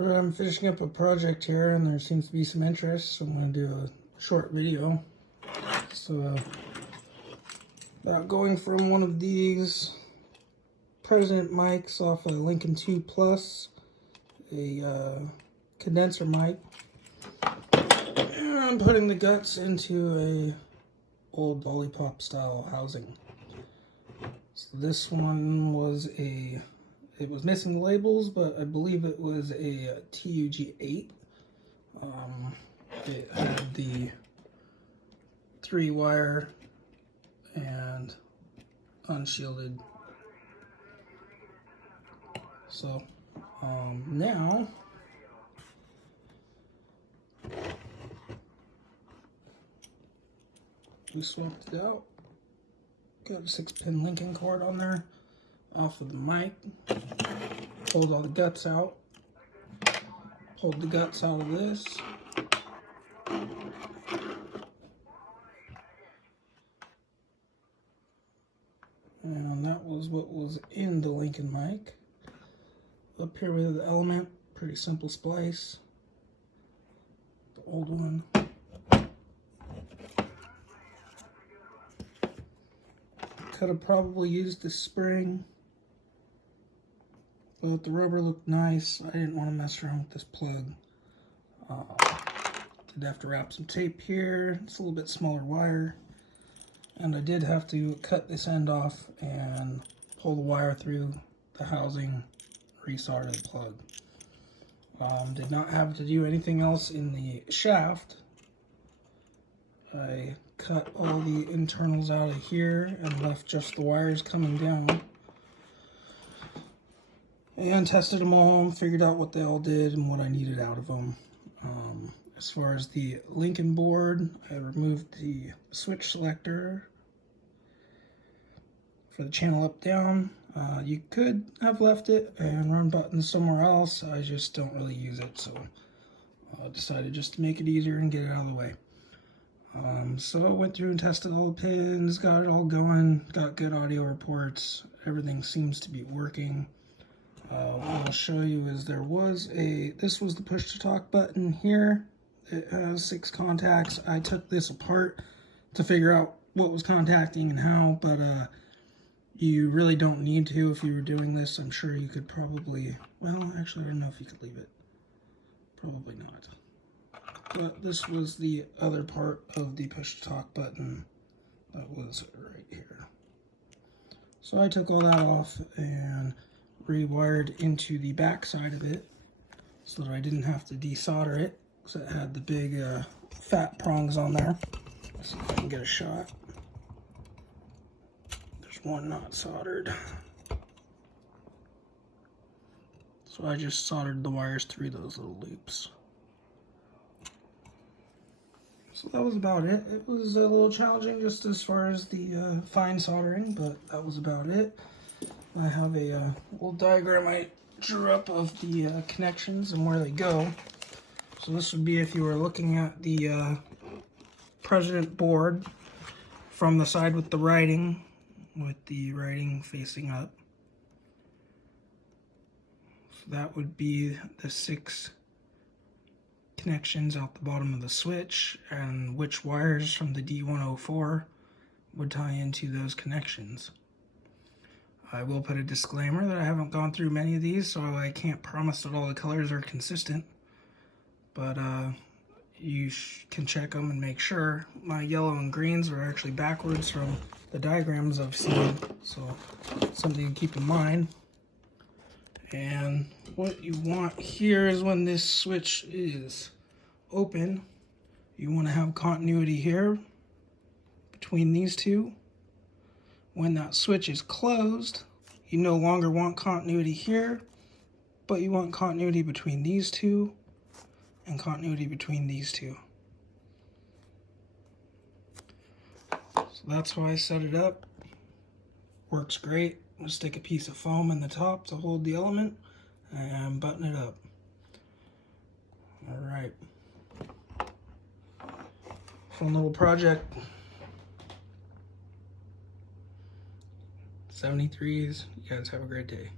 I'm finishing up a project here and there seems to be some interest, so I'm going to do a short video. So, about going from one of these President mics off a Lincoln II Plus, a condenser mic, and I'm putting the guts into a old lollipop style housing. So this one was it was missing the labels, but I believe it was a TUG8. It had the 3-wire and unshielded. So now we swapped it out. Got a 6-pin Lincoln cord on there off of the mic. Pulled all the guts out. Pulled the guts out of this. And that was what was in the Lincoln mic. Up here we have the element, pretty simple splice. The old one. Could have probably used the spring, but the rubber looked nice. I didn't want to mess around with this plug. Did have to wrap some tape here. It's a little bit smaller wire. And I did have to cut this end off and pull the wire through the housing, resolder the plug. Did not have to do anything else in the shaft. I cut all the internals out of here and left just the wires coming down. And tested them all and figured out what they all did and what I needed out of them. As far as the Lincoln board, I removed the switch selector for the channel up down. You could have left it and run buttons somewhere else. I just don't really use it, so I decided just to make it easier and get it out of the way. So I went through and tested all the pins, got it all going, got good audio reports. Everything seems to be working. What I'll show you is this was the push to talk button here. It has 6 contacts. I took this apart to figure out what was contacting and how, but you really don't need to if you were doing this. I'm sure you could probably, well, actually I don't know if you could leave it. Probably not. But this was the other part of the push to talk button that was right here. So I took all that off and rewired into the back side of it so that I didn't have to desolder it, because it had the big fat prongs on there. Let's see if I can get a shot. There's one not soldered. So I just soldered the wires through those little loops. So that was about it. It was a little challenging just as far as the fine soldering, but that was about it. I have a little diagram I drew up of the connections and where they go. So this would be if you were looking at the President board from the side with the writing facing up. So that would be the 6 connections out the bottom of the switch, and which wires from the D104 would tie into those connections. I will put a disclaimer that I haven't gone through many of these, so I can't promise that all the colors are consistent, but you can check them and make sure. My yellow and greens are actually backwards from the diagrams I've seen, so something to keep in mind. And what you want here is when this switch is open, you want to have continuity here between these two. When that switch is closed, you no longer want continuity here, but you want continuity between these two and continuity between these two. So that's why I set it up. Works great. I'm going to stick a piece of foam in the top to hold the element and button it up. Alright. Fun little project. 73s. You guys have a great day.